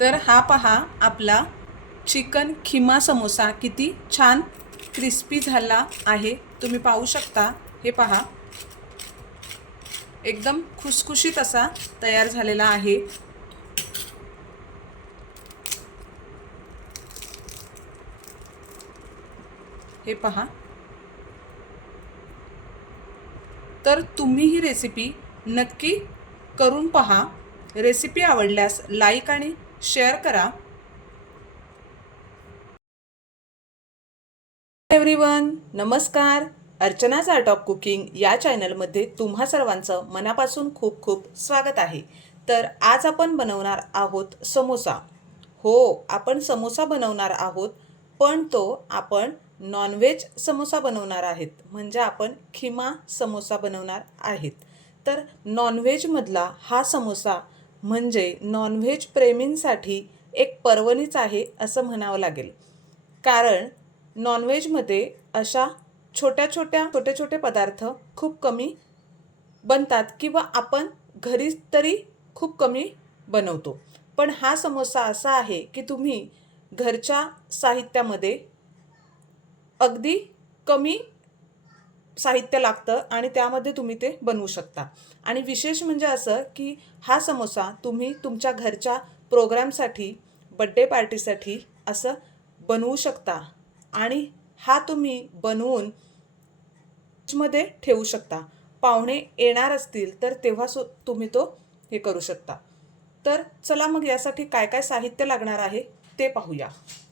तर हा पहा आपला चिकन खिमा समोसा. किती छान क्रिस्पी झाला आहे. तुम्ही पाहू शकता. हे पहा. एकदम खुसखुशीत असा तयार झालेला आहे. हे पहा. तर तुम्ही ही रेसिपी नक्की करून पहा. रेसिपी आवडल्यास लाईक आणि शेअर करा. एव्हरीवन नमस्कार. अर्चनाज आर्ट ऑफ कुकिंग या चॅनलमध्ये तुम्हा सर्वांचं मनापासून खूप खूप स्वागत आहे. तर आज आपण बनवणार आहोत समोसा. हो आपण समोसा बनवणार आहोत पण तो आपण नॉनव्हेज समोसा बनवणार आहेत. म्हणजे आपण खिमा समोसा बनवणार आहेत. तर नॉनव्हेजमधला हा समोसा म्हणजे नॉनव्हेज प्रेमींसाठी एक पर्वणीच आहे असं म्हणावं लागेल. कारण नॉनव्हेजमध्ये अशा छोट्या छोट्या छोटे छोटे पदार्थ खूप कमी बनतात किंवा आपण घरी तरी खूप कमी बनवतो. पण हा समोसा असा आहे की तुम्ही घरच्या साहित्यामध्ये अगदी कमी साहित्य लागतं आणि त्यामध्ये तुम्ही ते बनवू शकता. आणि विशेष म्हणजे असं की हा समोसा तुम्ही तुमच्या घरच्या प्रोग्रामसाठी बड्डे पार्टीसाठी असं बनवू शकता. आणि हा तुम्ही बनवून मध्ये ठेवू शकता. पाहुणे येणार असतील तर तेव्हा सु तुम्ही तो हे करू शकता. तर चला मग यासाठी काय काय साहित्य लागणार आहे ते पाहूया.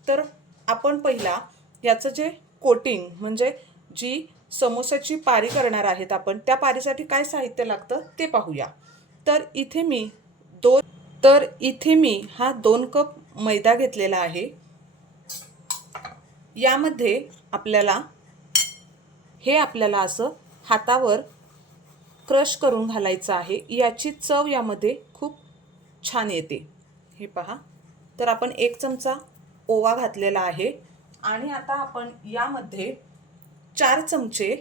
तर आपण पहिला याचं जे कोटिंग म्हणजे जी समोसाची पारी करणार आहेत आपण. त्या पारीसाठी काय साहित्य लागतं ते पाहूया. तर इथे मी दोन तर इथे मी हा दोन कप मैदा घेतलेला आहे. यामध्ये आपल्याला हे आपल्याला असं हातावर क्रश करून घालायचं आहे. याची चव यामध्ये खूप छान येते. हे पहा. तर आपण एक चमचा ओवा घातलेला आहे. आणि आता आपण यामध्ये चार चमचे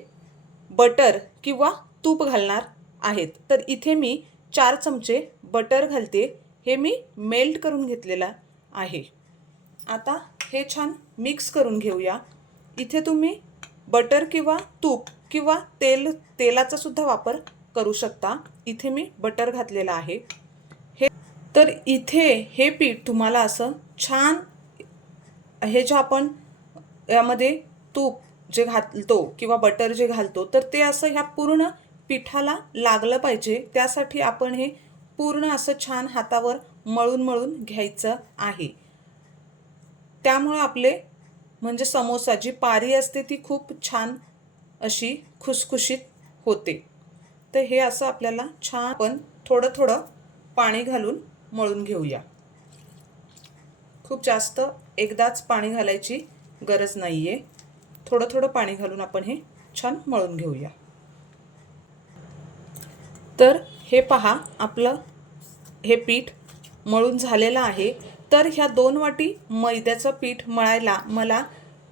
बटर किंवा तूप घालणार आहेत. तर इथे मी चार चमचे बटर घालते. हे मी मेल्ट करून घेतलेलं आहे. आता हे छान मिक्स करून घेऊया. इथे तुम्ही बटर किंवा तूप किंवा तेल तेलाचा सुद्धा वापर करू शकता. इथे मी बटर घातलेलं आहे. हे तर इथे हे पीठ तुम्हाला असं छान हे जे आपण यामध्ये तूप जे घालतो किंवा बटर जे घालतो तर ते असं ह्या पूर्ण पिठाला लागलं पाहिजे. त्यासाठी आपण हे पूर्ण असं छान हातावर मळून मळून घ्यायचं आहे. त्यामुळं आपले म्हणजे समोसा जी पारी असते ती खूप छान अशी खुसखुशीत होते. तर हे असं आपल्याला छान पण थोडं थोडं पाणी घालून मळून घेऊया. खूप जास्त एकदाच पाणी घालायची गरज नाही आहे थोडं थोडं पाणी घालून आपण हे छान मळून घेऊया. तर हे पहा आपलं हे पीठ मळून झालेलं आहे. तर ह्या दोन वाटी मैद्याचं पीठ मळायला मला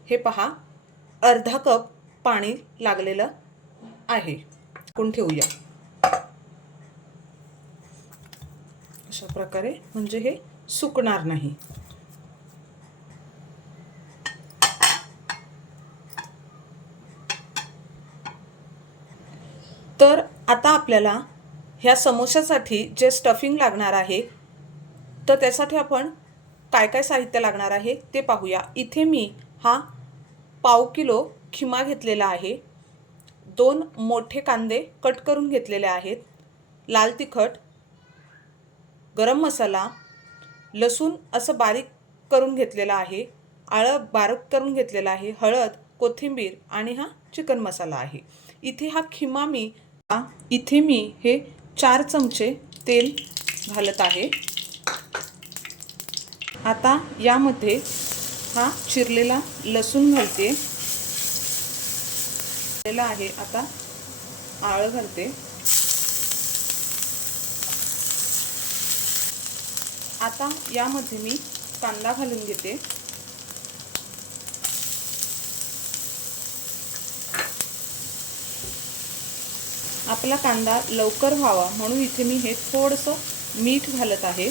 हे पहा अर्धा कप पाणी लागलेलं आहे. आपण ठेवूया. अशा प्रकारे म्हणजे हे सुकणार नाही तर आता आपल्याला ह्या समोशासाठी जे स्टफिंग लागणार आहे तर त्यासाठी आपण काय काय साहित्य लागणार आहे ते पाहूया. इथे मी हा पाव किलो खिमा घेतलेला आहे. दोन मोठे कांदे कट करून घेतलेले आहेत. लाल तिखट गरम मसाला लसूण असं बारीक करून घेतलेला आहे. आळं बारीक करून घेतलेला आहे. हळद कोथिंबीर आणि हा चिकन मसाला आहे. इथे हा खिमा मी इथे मी हे चार चमचे तेल घालत आहे. आता यामध्ये हा चिरलेला लसूण घालते. आहे आता आळं घालते. आता यामध्ये मी कांदा घालून घेते. आपला कांदा लवकर व्हावा म्हणून इथे मी हे थोडंसं मीठ घालत आहे.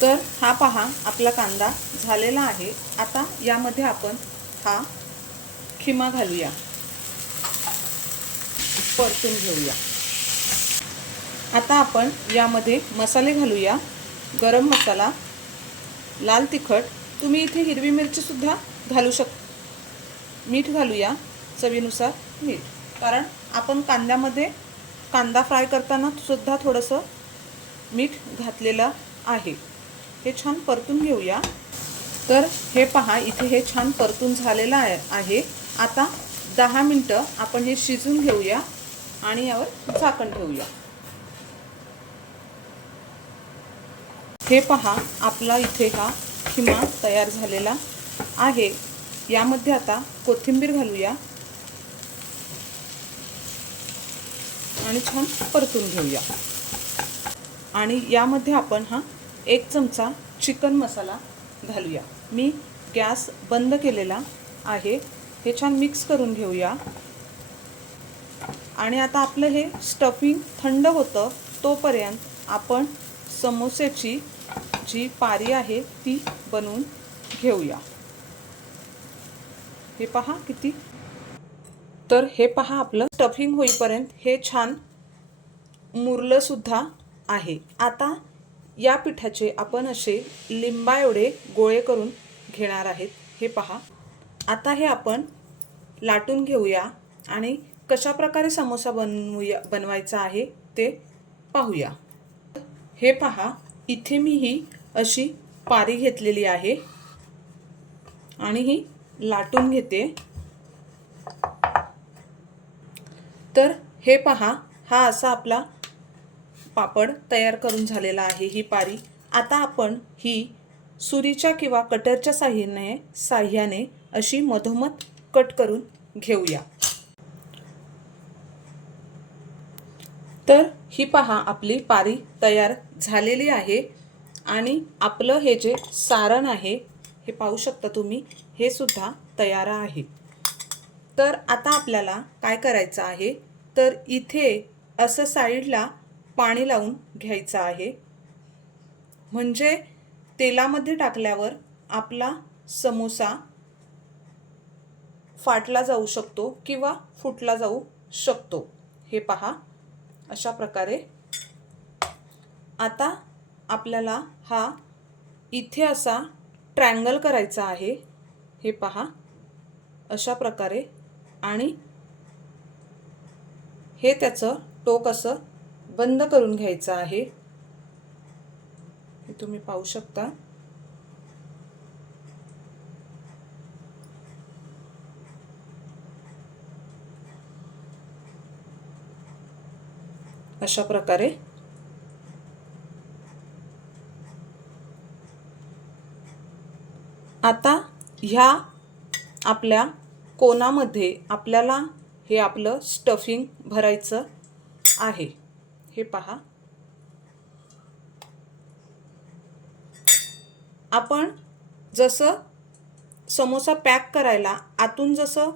तर हा पहा आपला कांदा झालेला आहे. आता यामध्ये आपण हा खिमा घालूया. परतून घेऊया. आता आपण यामध्ये मसाले घालूया. गरम मसाला लाल तिखट. तुम्ही इथे हिरवी मिरचीसुद्धा घालू शक मीठ घालूया चवीनुसार मीठ. कारण आपण कांद्यामध्ये कांदा फ्राय करताना सुद्धा थोडंसं मीठ घातलेलं आहे. हे छान परतून घेऊया. तर हे पहा इथे हे छान परतून झालेलं आहे आता दहा मिनटं आपण हे शिजून घेऊया आणि यावर झाकण ठेवूया. हे पहा आपला इथे हा खिमा तयार झालेला आहे. यामध्ये आता कोथिंबीर घालूया. आणि छान परतून घेऊया. आणि यामध्ये आपण हा एक चमचा चिकन मसाला घालूया. मी गॅस बंद केलेला आहे. हे छान मिक्स करून घेऊया. आणि आता आपलं हे स्टफिंग थंड होतं तोपर्यंत आपण समोसेची जी पारी आहे ती बनवून घेऊया. हे पहा किती तर हे पहा आपलं. स्टफिंग होईपर्यंत हे छान मुरलंसुद्धा आहे. आता या पिठाचे आपण असे लिंबा एवढे गोळे करून घेणार आहेत. हे पहा. आता हे आपण लाटून घेऊया आणि कशा प्रकारे समोसा बनवूया बनवायचा आहे ते पाहूया. हे पहा. इथे मी ही अशी पारी घेतलेली आहे. आणि ही लाटून घेते. तर हे पहा हा असा आपला पापड तयार करून झालेला आहे ही पारी. आता आपण ही सुरीच्या किंवा कटरच्या साह्याने साह्याने अशी मधोमध कट करून घेऊया. तर ही पहा आपली पारी तयार झालेली आहे आणि आपलं हे जे सारण आहे हे पाहू शकता तुम्ही हे सुद्धा तयार आहे. तर आता आपल्याला काय करायचं आहे? तर इथे असं साईडला पाणी लावून घ्यायचं आहे. म्हणजे तेलामध्ये टाकल्यावर आपला समोसा फाटला जाऊ शकतो किंवा फुटला जाऊ शकतो. हे पहा. अशा प्रकारे. आता आपल्याला हा इथे असा ट्रँगल करायचा आहे. हे पहा. अशा प्रकारे. आणि हे त्याचं टोक असं बंद करून घ्यायचं आहे. हे तुम्ही पाहू शकता. अशा प्रकारे आता ह्या आपल्या कोणामध्ये आपल्याला हे आपलं स्टफिंग भरायचं आहे? हे पहा. आपण जसं समोसा पॅक करायला आतून जसं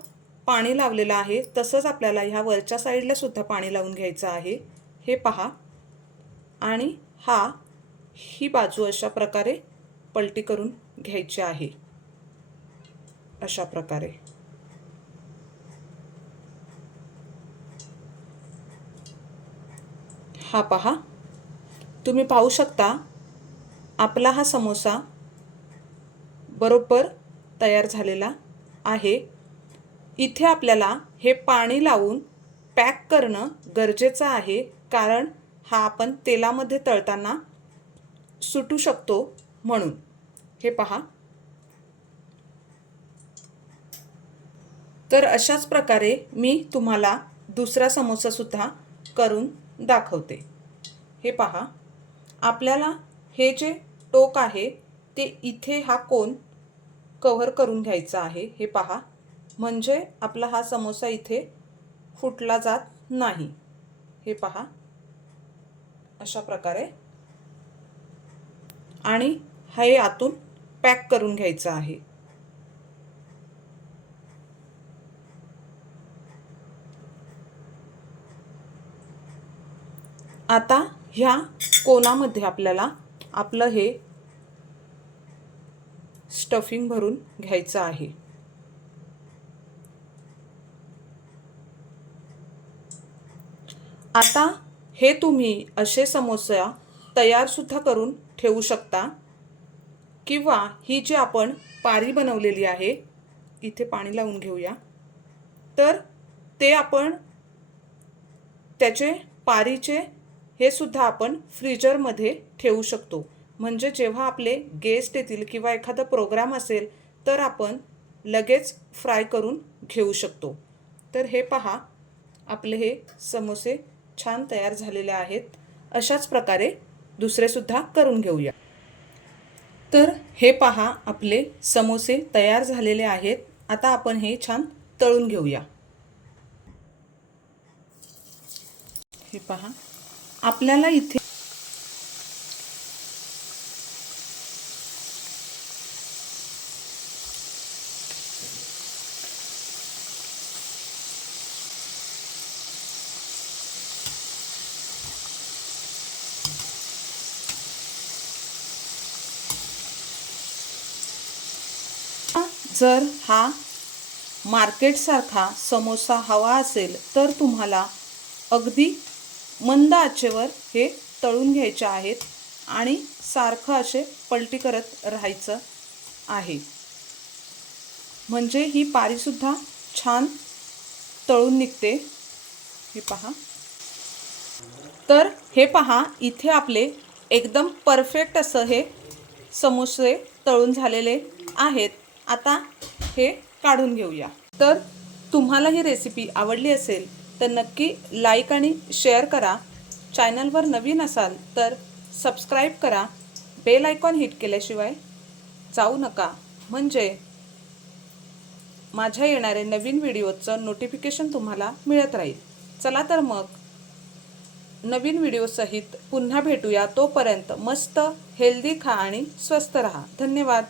पाणी लावलेलं आहे तसंच आपल्याला ह्या वरच्या साईडला सुद्धा पाणी लावून घ्यायचं आहे. हे पहा. आणि हा ही बाजू अशा प्रकारे पलटी करून घ्यायची आहे. अशा प्रकारे. हा पहा. तुम्ही पाहू शकता आपला हा समोसा बरोबर तयार झालेला आहे. इथे आपल्याला हे पाणी लावून पॅक करणं गरजेचं आहे कारण हा आपण तेलामध्ये तळताना सुटू शकतो म्हणून. हे पहा. तर अशाच प्रकारे मी तुम्हाला दुसरा समोसासुद्धा करून दाखवते. हे पहा. आपल्याला हे जे टोक आहे ते इथे हा कोन कव्हर करून घ्यायचा आहे. हे पहा. म्हणजे आपला हा समोसा इथे फुटला जात नाही. हे पहा. अशा प्रकारे. आणि हे आतून पॅक करून घ्यायचं आहे. आता ह्या कोणामध्ये आपल्याला आपलं हे स्टफिंग भरून घ्यायचं आहे? आता हे तुम्ही असे समोसा तयारसुद्धा करून ठेवू शकता. किंवा ही जी आपण पारी बनवलेली आहे इथे पाणी लावून घेऊया. तर ते आपण त्याचे पारीचे हे सुद्धा आपण फ्रीजरमध्ये ठेवू शकतो. म्हणजे जेव्हा आपले गेस्ट येतील किंवा एखादा प्रोग्राम असेल तर आपण लगेच फ्राय करून घेऊ शकतो. तर हे पहा आपले हे समोसे छान तयार झालेले आहेत. अशाच प्रकारे दुसरेसुद्धा करून घेऊया. तर हे पहा आपले समोसे तयार झालेले आहेत. आता आपण हे छान तळून घेऊया. हे पहा आपल्याला इथे जर हा मार्केटसारखा समोसा हवा असेल तर तुम्हाला अगदी मंद आचेवर हे तळून घ्यायचे आहेत आणि सारखं असे पलटी करत राहायचं आहे. म्हणजे ही पारीसुद्धा छान तळून निघते. हे पहा. तर हे पहा इथे आपले एकदम परफेक्ट असं हे समोसे तळून झालेले आहेत. आता हे काढून घेऊया. तर तुम्हाला ही रेसिपी आवडली असेल तर नक्की लाईक आणि शेअर करा. चॅनलवर नवीन असाल तर सबस्क्राईब करा. बेल आयकॉन हिट केल्याशिवाय जाऊ नका. म्हणजे माझ्या येणारे नवीन व्हिडिओचं नोटिफिकेशन तुम्हाला मिळत राहील. चला तर मग नवीन व्हिडिओसहित पुन्हा भेटूया. तोपर्यंत मस्त हेल्दी खा आणि स्वस्त रहा. धन्यवाद.